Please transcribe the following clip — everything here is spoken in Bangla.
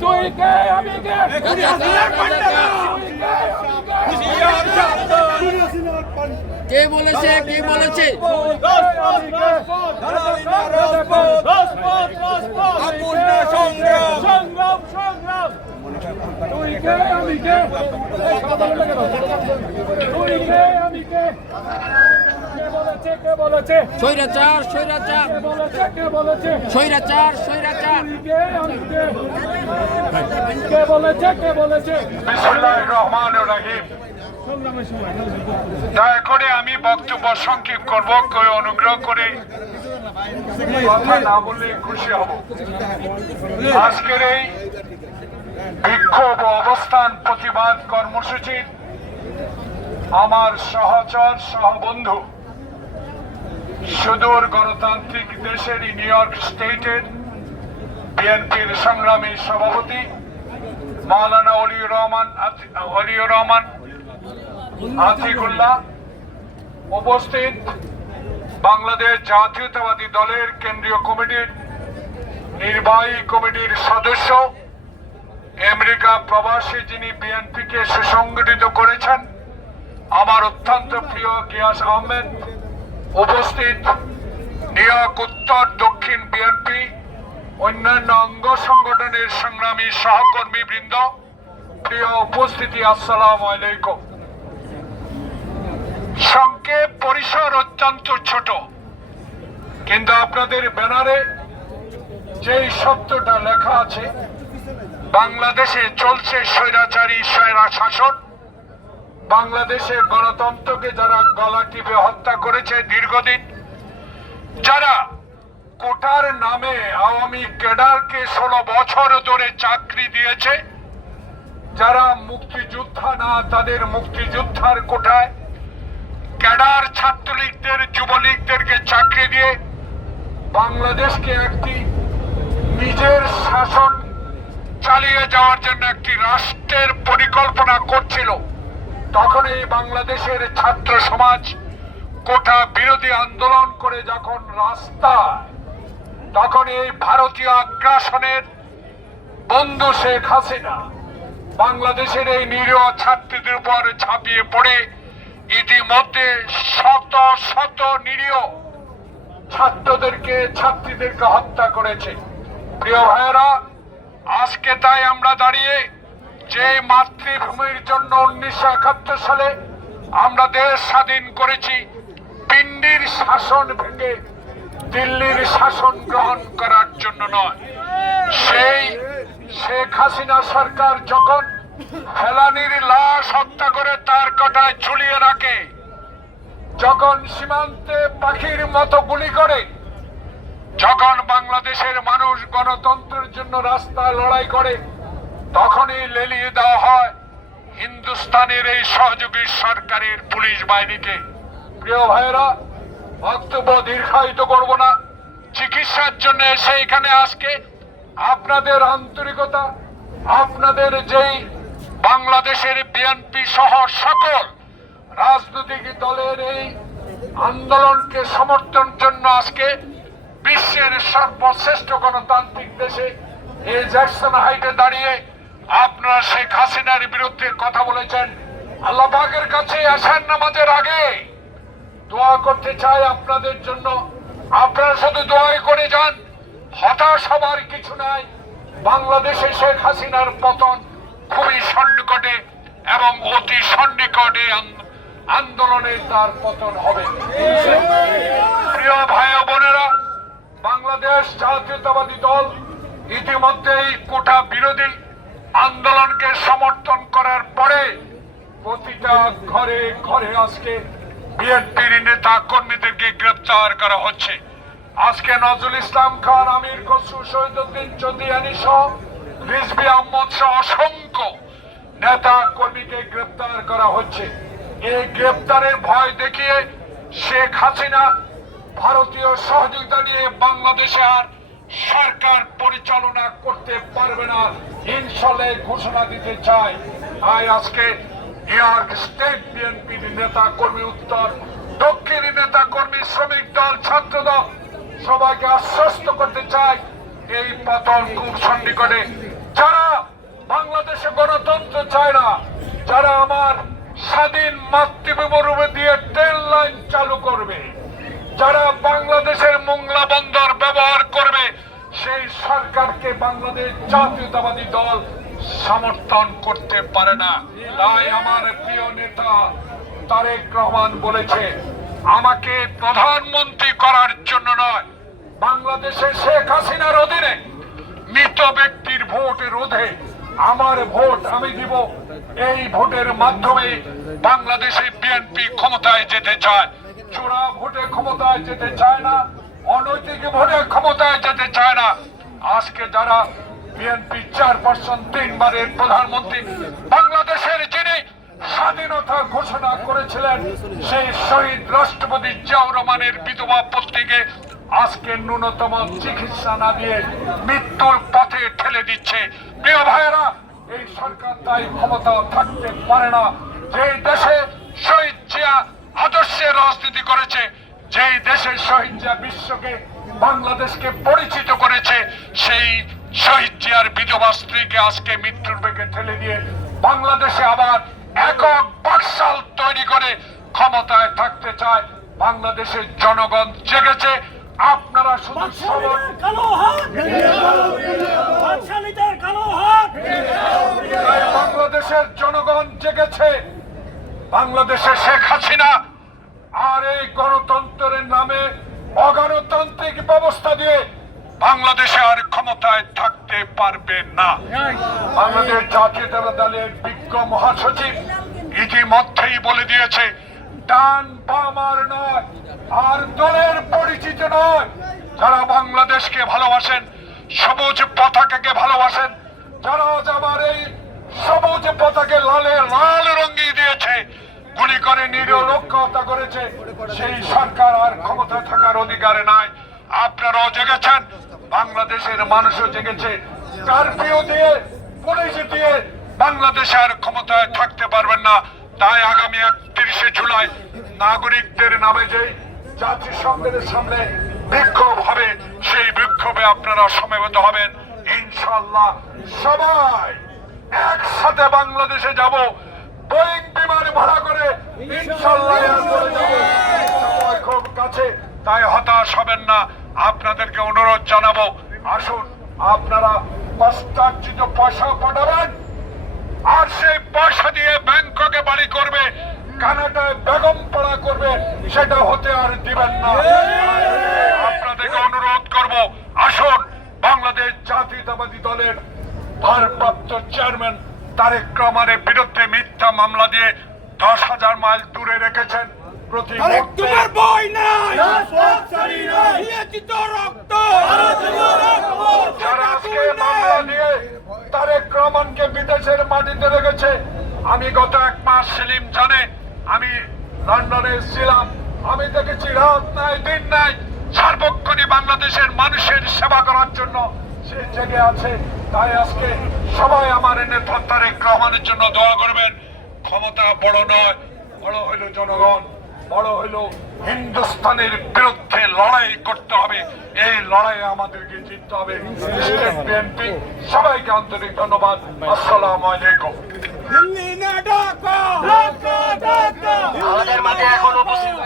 তুই কে আমি কে কে বলেছে কে বলেছে তুই কে আমি কে তুই কে আমি কে কে বলেছে স্বৈরাচার স্বৈরাচার কে বলেছে স্বৈরাচার স্বৈরাচার কে বলেছে বিসমিল্লাহির রহমানির রহিম। দয়া করে আমি বক্তব্য সংক্ষেপ করব, কেউ অনুগ্রহ করে কথা না বললে খুশি হব। আজকের এই বিক্ষোভ ও অবস্থান প্রতিবাদ কর্মসূচির আমার সহচর সহবন্ধু সুদূর গণতান্ত্রিক দেশের নিউ ইয়র্ক স্টেটের বিএনপির সংগ্রামী সভাপতি মাওলানা অলিউর রহমান আতিকুল্লাহ, উপস্থিত বাংলাদেশ জাতীয়তাবাদী দলের কেন্দ্রীয় কমিটির নির্বাহী কমিটির সদস্য, আমেরিকা প্রবাসী যিনি বিএনপিকে সুসংগঠিত করেছেন আমার অত্যন্ত প্রিয় গিয়াস আহমেদ, উপস্থিত নিউ ইয়র্ক উত্তর দক্ষিণ বিএনপি অন্যান্য অঙ্গ সংগঠনের সংগ্রামী সহকর্মী বৃন্দ, প্রিয় উপস্থিতি, আসসালামু আলাইকুম। সংক্ষেপ পরিসর অত্যন্ত ছোট, কিন্তু আপনাদের ব্যানারে যেই শব্দটা লেখা আছে, বাংলাদেশে চলছে স্বৈরাচারী স্বৈরা শাসন, বাংলাদেশে গণতন্ত্রকে যারা গলা টিপে হত্যা করেছে দীর্ঘদিন, যারা কোটার নামে আওয়ামী ক্যাডারকে 16 বছর ধরে চাকরি দিয়েছে, যারা মুক্তিযোদ্ধা না তাদের মুক্তিযোদ্ধার কোটায় ক্যাডার ছাত্রলীগদের যুবলীগদেরকে চাকরি দিয়ে বাংলাদেশকে একটি নিজের শাসন চালিয়ে যাওয়ার জন্য একটি রাষ্ট্রের পরিকল্পনা করছিল, তখন এই বাংলাদেশের ছাত্র সমাজ কোটা বিরোধী আন্দোলন করে যখন রাস্তায়, তখন এই ভারতীয় আগ্রাসনের বন্ধু শেখ হাসিনা বাংলাদেশের এই নিরীহ ছাত্রীদের উপর ঝাঁপিয়ে পড়ে ইতিমধ্যে শত শত নিরীহ ছাত্রীদেরকে হত্যা করেছে। প্রিয় ভাইয়েরা, আজকে তাই আমরা দাঁড়িয়ে যে মাতৃভূমির জন্য 1971 সালে আমরা দেশ স্বাধীন করেছি, পিন্ডির শাসন ভেঙে দিল্লির শাসন গ্রহণ করার জন্য নয়। সেই শেখ হাসিনা সরকার যখন ফেলানির লাশ হত্যা করে তার কাঁটায় ঝুলিয়ে রাখে, যখন সীমান্তে পাখির মতো গুলি করে, যখন বাংলাদেশের মানুষ গণতন্ত্রের জন্য রাস্তায় লড়াই করে, তখনই লেলিয়ে দেওয়া হয় হিন্দুস্তানের এই সহযোগী সরকারের পুলিশ বাহিনীকে। প্রিয় ভাইয়েরা, বক্তব্য দীর্ঘায়িত করব না। চিকিৎসার জন্য এসে এখানে আজকে আপনাদের আন্তরিকতা, আপনাদের যেই বাংলাদেশের বিএনপি সহ সকল রাজনৈতিক দলের এই আন্দোলনকে সমর্থন জন্য আজকে বিশ্বের সর্বশ্রেষ্ঠ গণতান্ত্রিক দেশে এই জ্যাকসন হাইটে দাঁড়িয়ে আপনারা শেখ হাসিনার বিরুদ্ধে কথা বলেছেন। আল্লাহ পাকের কাছে আসার নামাজের আগে দোয়া করতে চাই আপনাদের জন্য। আপনারা শুধু দোয়াই করে যান, হতাশ হবার কিছু নাই। বাংলাদেশে শেখ হাসিনার পতন খুবই সন্নিকটে এবং অতি সন্নিকটে আন্দোলনে তার পতন হবে। প্রিয় ভাই ও বোনেরা, বাংলাদেশ জাতীয়তাবাদী দল ইতিমধ্যেই কোটা বিরোধী আন্দোলনকে সমর্থন করার পরে প্রতিটা ঘরে ঘরে আজকে বিএনপির নেতা কর্মীদেরকে গ্রেপ্তার করা হচ্ছে। আজকে নজরুল ইসলাম খান, আমির খসরু, শহীদুদ্দিন চৌধুরী সহ রিজভী আহমদ সহ অসংখ্য নেতা কর্মীকে গ্রেপ্তার করা হচ্ছে। এই গ্রেপ্তারের ভয় দেখিয়ে শেখ হাসিনা ভারতীয় সহযোগিতা নিয়ে বাংলাদেশে আর সরকার পরিচালনা করতে পারবে না ইনশাল্লাহ ঘোষণা দিতে চাই। আজকে নিউ ইয়র্ক স্টেট বিএনপির নেতা কর্মী, উত্তর দক্ষিণ নেতা কর্মী, শ্রমিক দল, ছাত্র দল সবাইকে আশ্বস্ত করতে চাই, এই পতন খুব সন্নিকটে। যারা বাংলাদেশে গণতন্ত্র চায় না, যারা আমার স্বাধীন মাতৃভূমি দিয়ে ট্রেন লাইন চালু করবে, যারা বাংলাদেশের মোংলা বন্দর ব্যবহার করবে, সেই সরকারকে বাংলাদেশ জাতীয়তাবাদী দল সমর্থন করতে পারে না। তাই আমার প্রিয় নেতা তারেক রহমান বলেছে, আমাকে প্রধানমন্ত্রী করার জন্য নয়, বাংলাদেশে শেখ হাসিনার অধীনে মৃত ব্যক্তির ভোটের রোধে আমার ভোট আমি দিব। এই ভোটের মাধ্যমে বাংলাদেশে বিএনপি ক্ষমতায় যেতে চায়, চোরা ভোটে ক্ষমতায় যেতে চায় না, অনৈতিক ভোটে ক্ষমতায় যেতে চায় না। আজকে যারা বিএনপি চেয়ারপারসন, 3 বারের প্রধানমন্ত্রী, বাংলাদেশের যিনি স্বাধীনতা ঘোষণা করেছিলেন, সেই শহীদ রাষ্ট্রপতি জিয়াউর রহমানের বিধবা পত্নীকে আজকে ন্যূনতম চিকিৎসা না দিয়ে মৃত্যুর পথে ঠেলে দিচ্ছে। প্রিয় ভাইয়েরা, এই সরকার তাই ক্ষমতা থাকতে পারে না। যেই দেশে শহীদ জিয়া আদর্শে রাজনীতি করেছে, যেই দেশে শহীদ জিয়া বিশ্বকে বাংলাদেশকে পরিচিত করেছে, সেই শহীদ জিয়ার বিধবা স্ত্রীকে আজকে মৃত্যুর বেগে ঠেলে দিয়ে বাংলাদেশে আবার একক বাকশাল তৈরি করে ক্ষমতায় থাকতে চায়। বাংলাদেশের জনগণ জেগেছে, আপনারা শুধু বাংলাদেশের জনগণ জেগেছে। বাংলাদেশে শেখ হাসিনা আর এই গণতন্ত্রের নামে অগণতান্ত্রিক ব্যবস্থা দিয়ে বাংলাদেশে আর ক্ষমতায় থাকতে পারবে না। বাংলাদেশ জাতীয়তাবাদী দলের বিজ্ঞ মহাসচিব ইতিমধ্যেই বলে দিয়েছে, ডান বাম আর নয়, আর দলের পরিচিত নয়। যারা বাংলাদেশকে ভালোবাসেন, সবুজ পতাকাকে ভালোবাসেন, যারা আজ আমার এই সবুজ পতাকে লালে লাল রঙিয়ে দিয়েছে, গুলি করে নিরীহ লোককে হত্যা করেছে, সেই সরকার আর ক্ষমতা থাকার অধিকারে নাই। আপনারাও জেগেছেন, বাংলাদেশের মানুষও জেগেছে। কারফিউ দিয়ে, পুলিশ দিয়ে বাংলাদেশে আর ক্ষমতায় থাকতে পারবেন না। তাই আগামী 31শে জুলাই নাগরিকদের নামে যে জাতিসংঘের সামনে বিক্ষোভ হবে, সেই বিক্ষোভে আপনারা সমবেত হবেন। ইনশাআল্লাহ সবাই একসাথে বাংলাদেশে যাব, বোয়িং বিমান ভাড়া করে ইনশাআল্লাহ এয়ারপোর্টে যাব। সময় খুব কাছে, তাই হতাশ হবেন না। আপনাদেরকে অনুরোধ জানাবো, আসুন আপনারা কষ্টার্জিত পয়সা পাঠাবেন, আর সেই পয়সা দিয়ে ব্যাংককে বাড়ি করবে, কানাডায় বেগম পাড়া করবে, সেটা হতে আর দিবেন না। আপনাদেরকে অনুরোধ করব, আসুন বাংলাদেশ জাতীয়তাবাদী দলের ভারপ্রাপ্ত চেয়ারম্যান তারেক রহমানের বিরুদ্ধে মিথ্যা মামলা দিয়ে 10,000 মাইল দূরে রেখেছেন। প্রতি মুহূর্তে যারা আজকে মামলা দিয়ে তারেক রহমানকে বিদেশের মাটিতে রেখেছে, আমি গত 1 মাস, সেলিম জানে, আমি লন্ডনে ছিলাম, আমি দেখেছি রাত নাই দিন নাই সার্বক্ষণিক বাংলাদেশের মানুষের সেবা করার জন্য সে জেগে আছে। তাই আজকে সবাই আমার নেতা তারেক রহমানের জন্য দোয়া করবেন। ক্ষমতা বড় নয়, বড় হইল জনগণ, বড় হইল হিন্দুস্তানের বিরুদ্ধে লড়াই করতে হবে। এই লড়াইয়ে আমাদেরকে জিততে হবে। স্টেট বিএনপি সবাইকে আন্তরিক ধন্যবাদ। আসসালামু আলাইকুম। আমাদের মাঝে এখন উপস্থিত